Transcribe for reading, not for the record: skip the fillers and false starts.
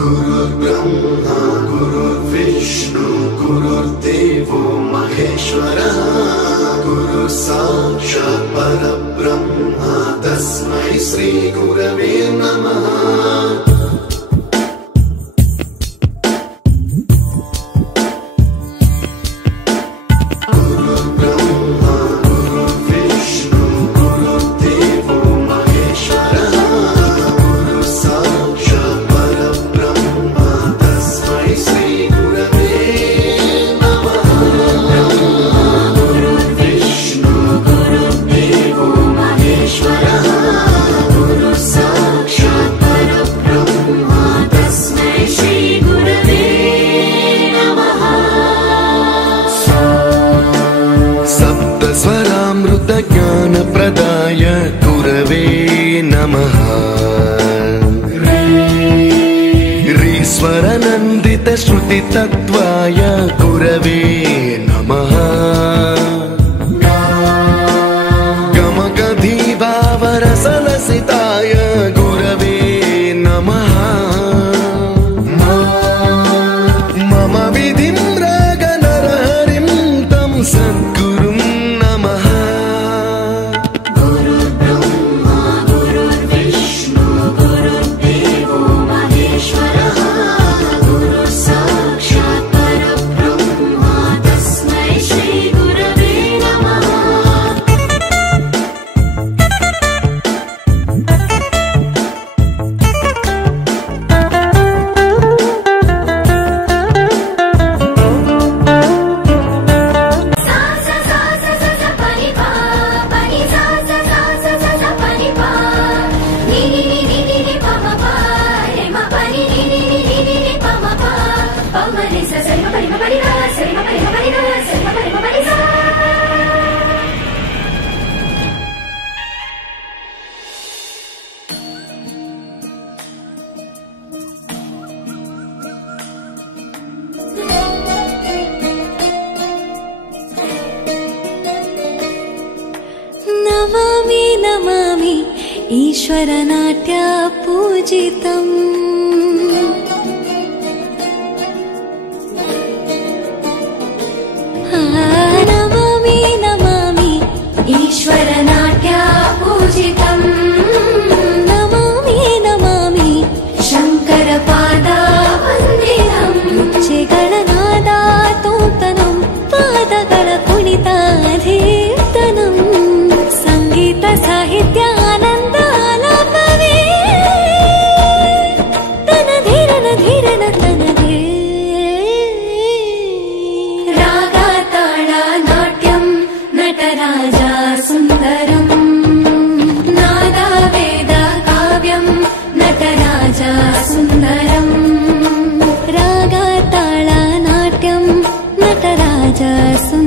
गुरुर्ब्रह्मा गुरुर्विष्णु गुरुर्देवो महेश्वरः गुरु साक्षात् परब्रह्म तस्मै श्री गुरवे नमः। ज्ञानप्रदाय गुरवे नमः। ऋस्वरनन्दितश्रुतितत्त्वाय गुरवे नमः। गमगधीभावरसलसिताय गुरवे नमः। मम विधिं रागनरहरिं तं सद्गुरुं नमः। नमामि नमामि ईश्वरनाट्य पूजितम्। नमामि नमामि ईश्वरनाट्य पूजितम्। नमामि नमामि शङ्करपादावन्दितम्। रुचिगणनादा तोंतनं पादಗಳ ಕುಣಿತಾಧೀರ್ತನಂ। ಸಂಗೀತ ಸಾಹಿತ್ಯ ಆನಂದ ಆಲಾಪವೇ ತನಧೀರನ ಧೀರನ ತನದೇ। ರಾಗ ತಾಳ ನಾಟ್ಯಂ ನಟರಾಜ ಸುಂದರಂ। ನಾದ ವೇದ ಕಾವ್ಯಂ ನಟರಾಜ ಸುಂದರಂ। ರಾಗ ತಾಳ ನಾಟ್ಯಂ ನಟರಾಜ ಸುಂದರಂ।